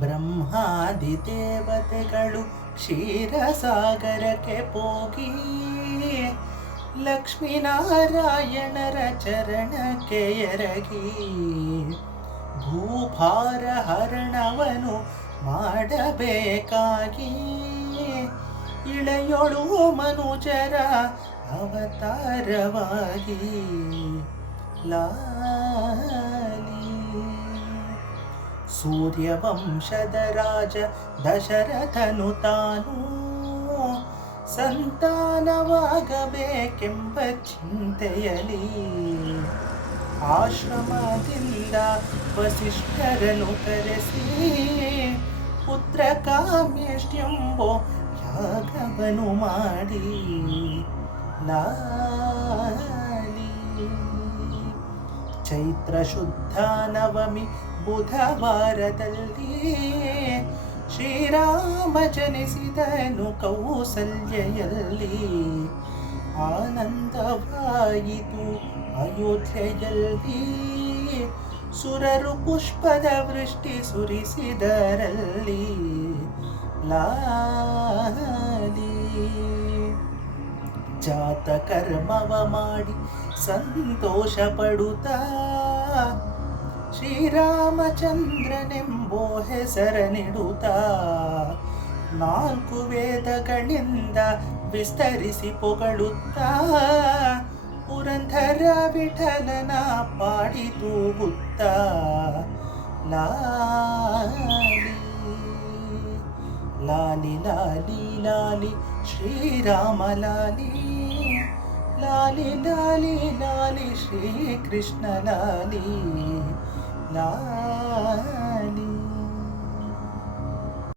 ಬ್ರಹ್ಮಾದಿ ದೇವತೆಗಳು ಕ್ಷೀರಸಾಗರಕ್ಕೆ ಹೋಗಿ ಲಕ್ಷ್ಮೀನಾರಾಯಣರ ಚರಣಕ್ಕೆ ಎರಗಿ ಭೂಭಾರ ಹರಣವನು ಮಾಡಬೇಕಾಗಿ ಇಳೆಯೊಳು ಮನುಜರ ಅವತಾರವಾಗಿ ಲಾಲಿ ಸೂರ್ಯವಂಶದ ರಾಜ ದಶರಥನು ತಾನು ಸಂತಾನವಾಗಬೇಕೆಂಬ ಚಿಂತೆಯಲಿ ಆಶ್ರಮದಿಂದ ವಸಿಷ್ಠರನ್ನು ಕರೆಸಿ ಪುತ್ರ ಕಾಮ್ಯಷ್ಟೆಂಬೋ ಯಾಗವನು ಮಾಡಿ ಲಾಲಿ ಚೈತ್ರ ಶುದ್ಧ ನವಮಿ ಬುಧವಾರದಲ್ಲಿ ಶ್ರೀರಾಮ ಜನಿಸಿದನು ಕೌಸಲ್ಯಲ್ಲಿ ಆನಂದವಾಯಿತು ಅಯೋಧ್ಯೆಯಲ್ಲಿ ಸುರರು ಪುಷ್ಪದ ವೃಷ್ಟಿ ಸುರಿಸಿದರಲ್ಲಿ ಲಾಲಿ ಜಾತ ಕರ್ಮವ ಮಾಡಿ ಸಂತೋಷ ಪಡುತ್ತಾ ಶ್ರೀರಾಮಚಂದ್ರನೆಂಬೋ ಹೆಸರನಿಡುತ್ತಾ 4 ವೇದಗಳಿಂದ ವಿಸ್ತರಿಸಿ ಪೊಗಳುತ್ತಾ ಪುರಂದರ ವಿಠಲನ ಪಾಡಿ ತೂಗುತ್ತಾ ಲಾಲಿ ಲಾಲಿ ಲಾಲಿ ಲಾಲಿ ಶ್ರೀರಾಮ ಲಾಲಿ ಲಾಲಿ ಲಾಲಿ ಲಾಲಿ ಶ್ರೀಕೃಷ್ಣ ಲಾಲಿ ಲಾಲಿ